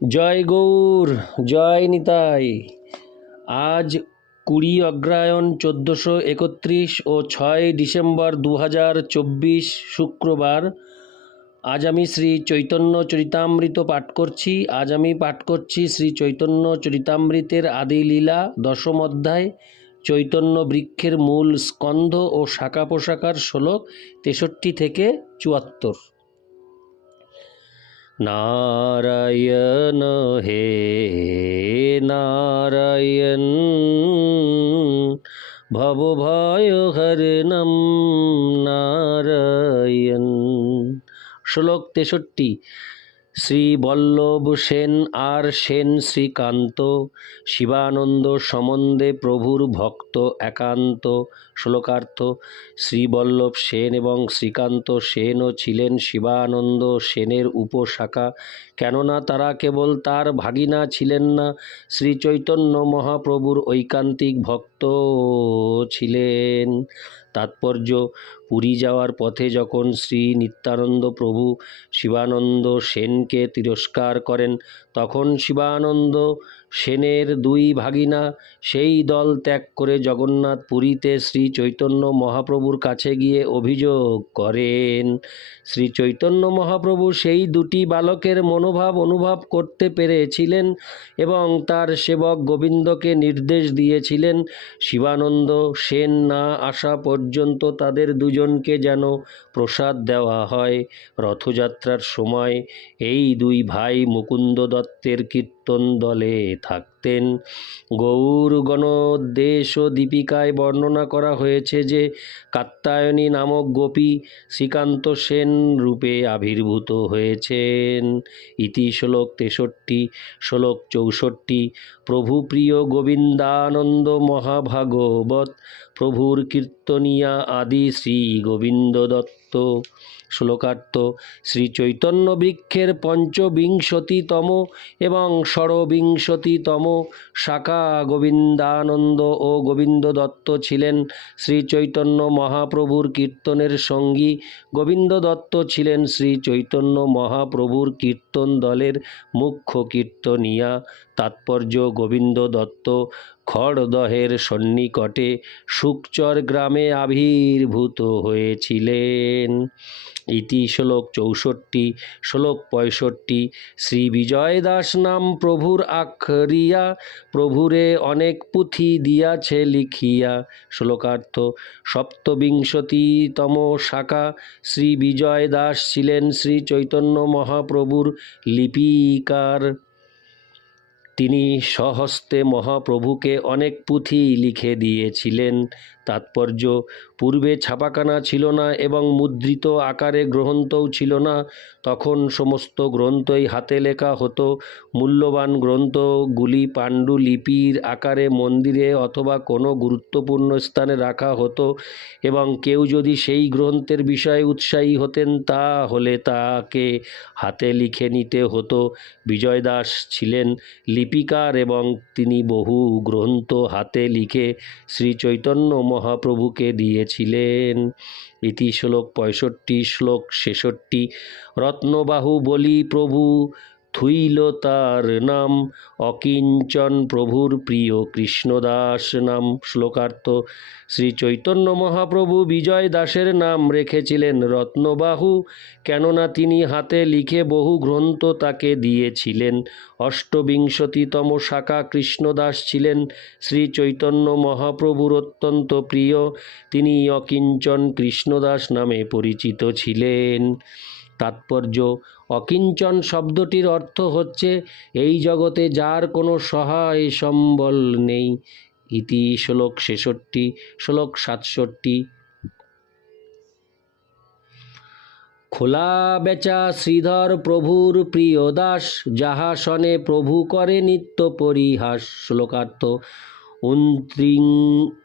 জয় গৌর, জয় নিতাই। আজ কুড়ি অগ্রায়ণ চোদ্দোশো একত্রিশ ও ছয় ডিসেম্বর দু চব্বিশ শুক্রবার। আজ আমি শ্রী চৈতন্য চরিতামৃত পাঠ করছি। আজ আমি পাঠ করছি শ্রী চৈতন্য চরিতামৃতের আদি লীলা, দশম অধ্যায়, চৈতন্য বৃক্ষের মূল স্কন্ধ ও শাখা পোশাকার শ্লোক তেষট্টি থেকে চুয়াত্তর। নারায়ণ হে নারায়ণ ভব ভয় হরণম নারায়ণ। শ্লোক তেষট্টি শ্রী বল্লভ সেন আর সেন শ্রীকান্ত, শিবানন্দ সম্বন্ধে প্রভুর ভক্ত একান্ত, শ্লোকার্থ, শ্রীবল্লভ সেন এবং শ্রীকান্ত সেনও ছিলেন শিবানন্দ সেনের উপশাখা। কেননা তারা কেবল তার ভাগিনা ছিলেন না শ্রী চৈতন্য মহাপ্রভুর ঐকান্তিক ভক্ত ছিলেন। তাৎপর্য, পুরী যাওয়ার পথে যখন শ্রী নিত্যানন্দ প্রভু শিবানন্দ সেনকে তিরস্কার করেন, তখন শিবানন্দ সেনের দুই ভাগিনা, সেই দল ত্যাগ করে জগন্নাথ পুরীতে শ্রী চৈতন্য মহাপ্রভুর কাছে গিয়ে অভিযোগ করেন। শ্রী চৈতন্য মহাপ্রভু সেই দুটি বালকের মনোভাব অনুভব করতে পেরেছিলেন এবং তার সেবক গোবিন্দকে নির্দেশ দিয়েছিলেন, শিবানন্দ, সেন না আসা পর্যন্ত তাদের দুজনকে যেন প্রসাদ দেওয়া হয়। রথযাত্রার সময় এই দুই ভাই মুকুন্দ দত্তের কীর্তন দলে থাকতেন। গৌর গণোদ্দেশ ও দীপিকায় বর্ণনা করা হয়েছে যে কাত্তায়নী নামক গোপী শ্রীকান্ত সেন রূপে আবির্ভূত হয়েছেন। ইতি শ্লোক তেষট্টি, শ্লোক চৌষট্টি, প্রভু প্রিয় গোবিন্দানন্দ মহাভাগবত, প্রভুর কীর্তনিয়া আদি শ্রী গোবিন্দ দত্ত। শ্লোকার্থ শ্রী চৈতন্য বৃক্ষের পঞ্চবিংশতিতম এবং ষড়বিংশতিতম শাখা গোবিন্দানন্দ ও গোবিন্দ দত্ত ছিলেন শ্রী চৈতন্য মহাপ্রভুর কীর্তনের সঙ্গী। গোবিন্দ দত্ত ছিলেন শ্রী চৈতন্য মহাপ্রভুর কীর্তন দলের মুখ্য কীর্তনিয়া। তাৎপর্য, গোবিন্দ দত্ত খড়দহের সন্নিকটে সুকচর গ্রামে আবির্ভূত হয়েছিলেন। ইতি শ্লোক চৌষট্টি, শ্লোক পঁয়ষট্টি, শ্রী বিজয় দাস নাম প্রভুর আখরিয়া, প্রভুরে অনেক পুঁথি দিয়াছে লিখিয়া। শ্লোকার্থ সপ্তবিংশতিতম শাখা, শ্রী বিজয় দাস ছিলেন শ্রী চৈতন্য মহাপ্রভুর লিপিকার তিনি স্বহস্তে মহাপ্রভুকে অনেক পুঁথি লিখে দিয়েছিলেন। তাৎপর্য। পূর্বে ছাপাখানা ছিল না এবং মুদ্রিত আকারে গ্রন্থও ছিল না। তখন সমস্ত গ্রন্থই হাতে লেখা হতো। মূল্যবান গ্রন্থগুলি পাণ্ডুলিপির আকারে মন্দিরে অথবা কোনো গুরুত্বপূর্ণ স্থানে রাখা হতো এবং কেউ যদি সেই গ্রন্থের বিষয়ে উৎসাহী হতেন তা হলে তাকে হাতে লিখে নিতে হতো। বিজয় দাস ছিলেন লিপিকার এবং তিনি বহু গ্রন্থ হাতে লিখে শ্রী চৈতন্য মহাপ্রভুকে দিয়েছিলেন। ইতি শ্লোক পঁয়ষট্টি শ্লোক ছেষট্টি। রত্নবাহু বলি প্রভু থুইল তার নাম, অকিঞ্চন প্রভুর প্রিয় কৃষ্ণদাস নাম। শ্লোকার্থ শ্রী চৈতন্য মহাপ্রভু বিজয় দাসের নাম রেখেছিলেন রত্নবাহু, কেননা তিনি হাতে লিখে বহু গ্রন্থ তাকে দিয়েছিলেন। অষ্টবিংশতিতম শাখা কৃষ্ণদাস ছিলেন শ্রী চৈতন্য মহাপ্রভুর অত্যন্ত প্রিয়, তিনি অকিঞ্চন কৃষ্ণদাস নামে পরিচিত ছিলেন। তাৎপর্য অকিঞ্চন শব্দটির অর্থ হচ্ছে, এই জগতে যার কোনো সহায় সম্বল নেই। ইতি শ্লোক ছেষট্টি, শ্লোক সাতষট্টি। খোলা বেচা শ্রীধর প্রভুর প্রিয় দাস, যাহা শনে প্রভু করে নিত্য পরিহাস। শ্লোকার্থ উনত্রিং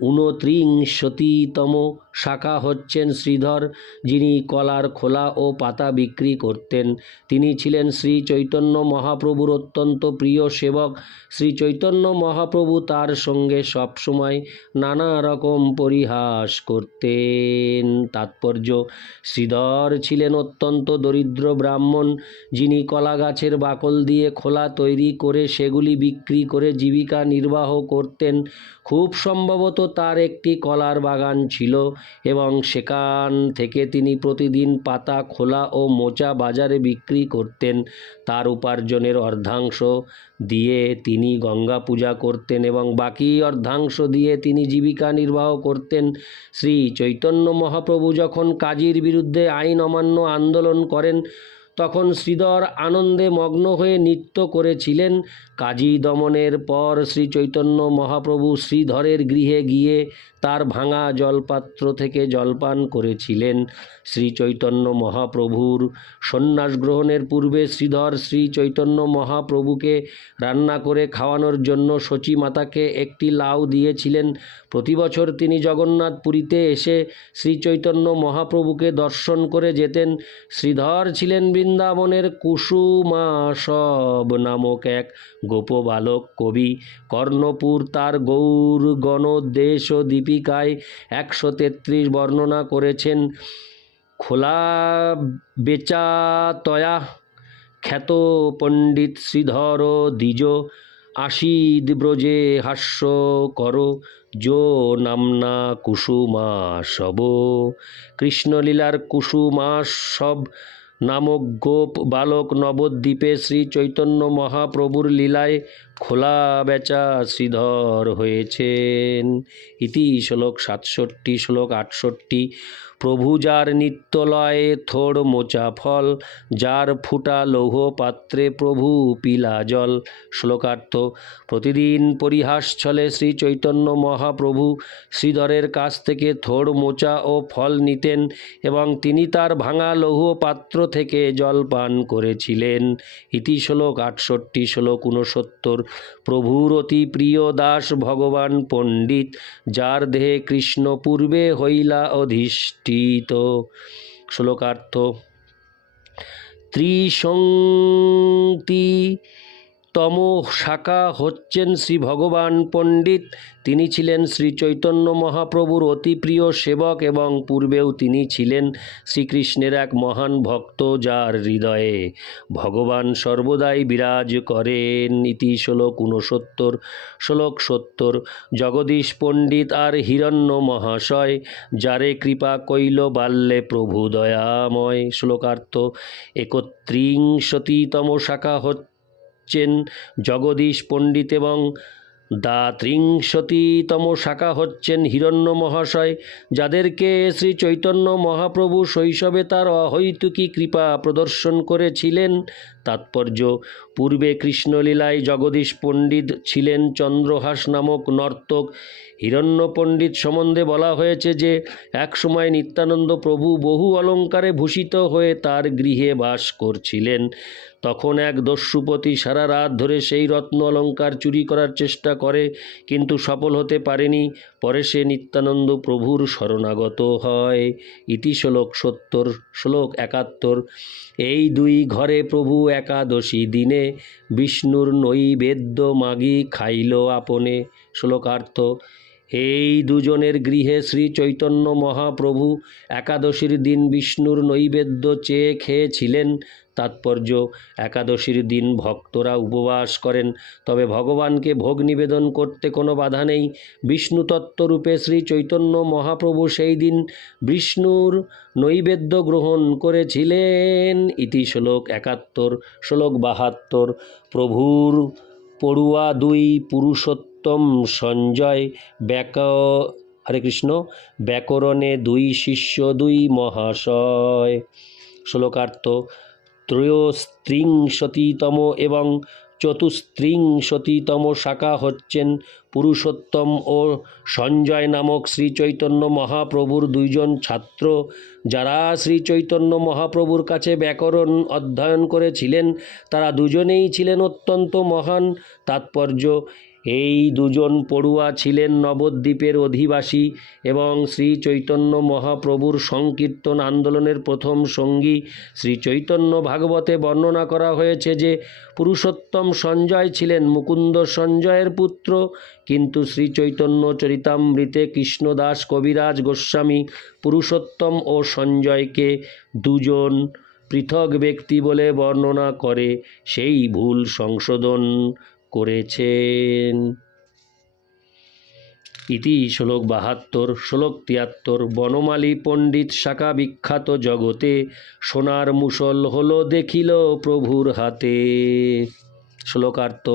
ঊনত্রিংশতিতম শাখা হচ্ছেন শ্রীধর, যিনি কলার খোলা ও পাতা বিক্রি করতেন। তিনি ছিলেন শ্রী চৈতন্য মহাপ্রভুর অত্যন্ত প্রিয় সেবক। শ্রী চৈতন্য মহাপ্রভু তার সঙ্গে সবসময় নানা রকম পরিহাস করতেন। তাৎপর্য, শ্রীধর ছিলেন অত্যন্ত দরিদ্র ব্রাহ্মণ, যিনি কলা গাছের বাকল দিয়ে খোলা তৈরি করে সেগুলি বিক্রি করে জীবিকা নির্বাহ করতেন। খুব সম্ভবত তার একটি কলার বাগান ছিল এবং সেখান থেকে তিনি প্রতিদিন পাতা খোলা ও মোচা বাজারে বিক্রি করতেন। তার উপার্জনের অর্ধাংশ দিয়ে তিনি গঙ্গা পূজা করতেন এবং বাকি অর্ধাংশ দিয়ে তিনি জীবিকা নির্বাহ করতেন। শ্রী চৈতন্য মহাপ্রভু যখন কাজীর বিরুদ্ধে আইন অমান্য আন্দোলন করেন, তখন শ্রীধর আনন্দে মগ্ন হয়ে নৃত্য করেছিলেন। কাজী দমনের পর শ্রী চৈতন্য মহাপ্রভু শ্রীধরের গৃহে গিয়ে তার ভাঙা জলপাত্র থেকে জলপান করেছিলেন। শ্রী চৈতন্য মহাপ্রভুর সন্ন্যাস গ্রহণের পূর্বে শ্রীধর শ্রী চৈতন্য মহাপ্রভুকে রান্না করে খাওয়ানোর জন্য মাতাকে একটি লাউ দিয়েছিলেন। প্রতি বছর তিনি জগন্নাথ পুরীতে এসে শ্রী চৈতন্য মহাপ্রভুকে দর্শন করে যেতেন। শ্রীধর ছিলেন বৃন্দাবনের কুসুমা কুসুমাসব নামক এক গোপবালক কবি কর্ণপুর তার গৌর গণদেশ ও দীপিকায় একশো তেত্রিশ বর্ণনা করেছেন, খোলা বেচা তয়া খ্যাত পণ্ডিত শ্রীধর দ্বিজ, আশিদ ব্রজে হাস্য কর, যো নামনা কুসুমা সব কৃষ্ণলীলার কুসুমা সব নামক গোপ বালক নবদ্বীপে শ্রী চৈতন্য মহাপ্রভুর লীলায় খোলা বেচা শ্রীধর হয়েছেন। ইতি শ্লোক সাতষট্টি, শ্লোক আটষট্টি। প্রভু যার নিত্যলয়ে থোড় মোচা ফল, যার ফুটা লৌহ পাত্রে প্রভু পিলা জল। শ্লোকার্থ, প্রতিদিন পরিহাস ছলে শ্রী চৈতন্য মহাপ্রভু শ্রীধরের কাছ থেকে থোড় মোচা ও ফল নিতেন এবং তিনি তার ভাঙা লৌহ পাত্র থেকে জল পান করেছিলেন। ইতি আটষট্টি, শ্লোক ঊনসত্তর। প্রভুর অতি প্রিয় দাস ভগবান পণ্ডিত, যার দেহে কৃষ্ণ পূর্বে হইলা অধিষ্ঠিত। শ্লোকার্থ ত্রিশঙ্ক্তি তম শাখা হচ্ছেন শ্রী ভগবান পণ্ডিত। তিনি ছিলেন শ্রী চৈতন্য মহাপ্রভুর অতি প্রিয় সেবক এবং পূর্বেও তিনি ছিলেন শ্রীকৃষ্ণের এক মহান ভক্ত যার হৃদয়ে ভগবান সর্বদাই বিরাজ করেন। ইতি শ্লোক ঊনসত্তর, শ্লোক সত্তর, জগদীশ পণ্ডিত আর হিরণ্য মহাশয়, যারে কৃপা কইল বাল্যে প্রভু দয়াময়। শ্লোকার্থ, একত্রিংশতিতম শাখা হচ্ছে হচ্ছেন জগদীশ পণ্ডিত এবং দা ত্রিংশতিতম শাখা হচ্ছেন হিরণ্য মহাশয়, যাদেরকে শ্রী চৈতন্য মহাপ্রভু শৈশবে তার অহৈতুকী কৃপা প্রদর্শন করেছিলেন। তাৎপর্য। পূর্বে কৃষ্ণলীলায় জগদীশ পণ্ডিত ছিলেন চন্দ্রহাস নামক নর্তক। হিরণ্য পণ্ডিত সম্বন্ধে বলা হয়েছে যে, একসময় নিত্যানন্দ প্রভু বহু অলঙ্কারে ভূষিত হয়ে তার গৃহে বাস করছিলেন। তখন এক দস্যুপতি সারা রাত ধরে সেই রত্ন অলঙ্কার চুরি করার চেষ্টা করে, কিন্তু সফল হতে পারেনি। পরে সে নিত্যানন্দ প্রভুর শরণাগত হয়। ইতি শ্লোক সত্তর, শ্লোক একাত্তর। এই দুই ঘরে প্রভু একাদশী দিনে বিষ্ণুর নৈবেদ্য মাগি খাইল আপনে। শ্লোকার্থ এই দুজনের গৃহে শ্রী চৈতন্য মহাপ্রভু একাদশীর দিন বিষ্ণুর নৈবেদ্য চেয়ে খেয়েছিলেন। তাৎপর্য, একাদশীর দিন ভক্তরা উপবাস করেন। তবে ভগবানকে ভোগ নিবেদন করতে কোনো বাধা নেই। বিষ্ণু তত্ত্বরূপে শ্রী চৈতন্য মহাপ্রভু সেই দিন বিষ্ণুর নৈবেদ্য গ্রহণ করেছিলেন। ইতি শ্লোক একাত্তর, শ্লোক বাহাত্তর, প্রভুর পড়ুয়া দুই পুরুষোত্তম সঞ্জয় ব্যাক হরে কৃষ্ণ। ব্যাকরণে দুই শিষ্য, দুই মহাশয়। শ্লোকার্থ, ত্রয়োস্ত্রিংশতিতম এবং চতুস্ত্রিংশতিতম শাখা হচ্ছেন পুরুষোত্তম ও সঞ্জয় নামক শ্রী চৈতন্য মহাপ্রভুর দুইজন ছাত্র। যারা শ্রী চৈতন্য মহাপ্রভুর কাছে ব্যাকরণ অধ্যয়ন করেছিলেন, তারা দুজনেই ছিলেন অত্যন্ত মহান। তাৎপর্য এই দুজন পড়ুয়া ছিলেন নবদ্বীপের অধিবাসী এবং শ্রী চৈতন্য মহাপ্রভুর সংকীর্তন আন্দোলনের প্রথম সঙ্গী। শ্রী চৈতন্য ভাগবতে বর্ণনা করা হয়েছে যে, পুরুষোত্তম সঞ্জয় ছিলেন মুকুন্দ সঞ্জয়ের পুত্র, কিন্তু শ্রী চৈতন্য চরিতামৃতে কৃষ্ণদাস কবিরাজ গোস্বামী, পুরুষোত্তম ও সঞ্জয়কে দুজন পৃথক ব্যক্তি বলে বর্ণনা করে। সেই ভুল সংশোধন করেছেন। ইতি শ্লোক বাহাত্তর, শ্লোক তিয়াত্তর, বনমালী পণ্ডিত শাখা বিখ্যাত জগতে সোনার মুসল হল দেখিল প্রভুর হাতে। শ্লোকার্থ,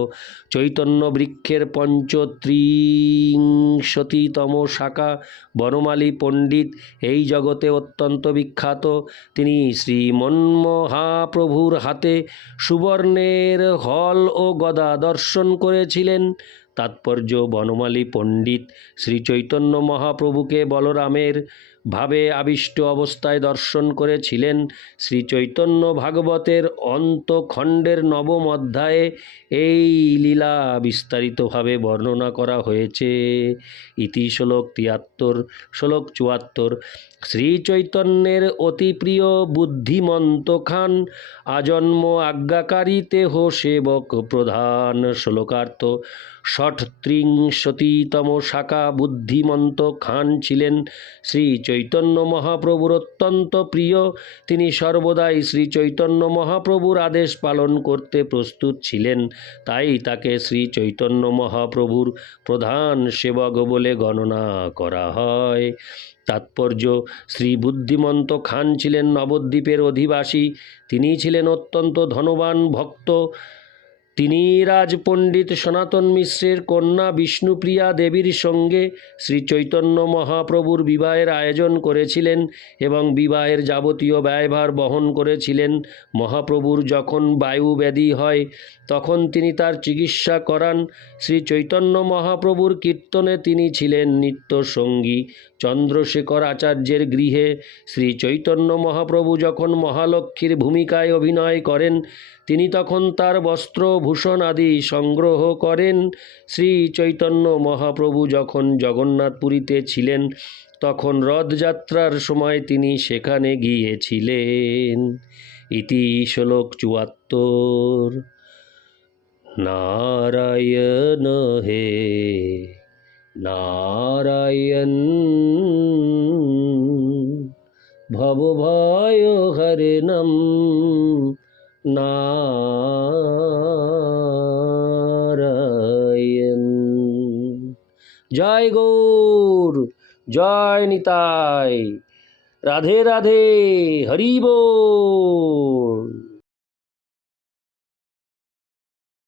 চৈতন্য বৃক্ষের পঞ্চত্রিংশতিতম শাখা, বনমালী পণ্ডিত, এই জগতে অত্যন্ত বিখ্যাত। তিনি শ্রীমন্মহাপ্রভুর হাতে সুবর্ণের হল ও গদা দর্শন করেছিলেন। তাৎপর্য, বনমালী পণ্ডিত শ্রী চৈতন্য মহাপ্রভুকে বলরামের ভাবে আবিষ্ট অবস্থায় দর্শন করেছিলেন শ্রী চৈতন্য ভাগবতের অন্তখণ্ডের নবম অধ্যায়ে। এই লীলা বিস্তারিতভাবে বর্ণনা করা হয়েছে। ইতি শ্লোক তিয়াত্তর, শ্লোক চুয়াত্তর। শ্রী চৈতন্যের অতি প্রিয় বুদ্ধিমন্ত খান, আজন্ম আজ্ঞাকারী তেহ সেবক প্রধান শ্লোকার্থ। ষটত্রিংশতিতম শাখা বুদ্ধিমন্ত খান ছিলেন শ্রী চৈতন্য মহাপ্রভুর অত্যন্ত প্রিয়। তিনি সর্বদাই শ্রী চৈতন্য মহাপ্রভুর আদেশ পালন করতে প্রস্তুত ছিলেন। তাই তাকে শ্রী চৈতন্য মহাপ্রভুর প্রধান সেবক বলে গণনা করা হয়। তাৎপর্য, শ্রী বুদ্ধিমন্ত খান ছিলেন নবদ্বীপের অধিবাসী। তিনি ছিলেন অত্যন্ত ধনবান ভক্ত। তিনি রাজপণ্ডিত সনাতন মিশ্রের কন্যা বিষ্ণুপ্রিয়া দেবীর সঙ্গে শ্রী চৈতন্য মহাপ্রভুর বিবাহের আয়োজন করেছিলেন এবং বিবাহের যাবতীয় ব্যয়ভার বহন করেছিলেন মহাপ্রভুর যখন বায়ু ব্যাধি হয়, তখন তিনি তার চিকিৎসা করান। শ্রী চৈতন্য মহাপ্রভুর কীর্তনে তিনি ছিলেন নিত্য সঙ্গী চন্দ্রশেখর আচার্যের গৃহে শ্রী চৈতন্য মহাপ্রভু যখন মহালক্ষ্মীর ভূমিকায় অভিনয় করেন, তিনি তখন তার বস্ত্রভূষণ আদি সংগ্রহ করেন। শ্রী চৈতন্য মহাপ্রভু যখন জগন্নাথপুরীতে ছিলেন, তখন রথযাত্রার সময় তিনি সেখানে গিয়েছিলেন। ইতি শ্লোক চুয়াত্তর। নারায়ণ হে, নারায়ণ। ভবভয় হরিণম নারায়ণ জয় গৌর জয় নিতাই। রাধে রাধে হরি বল।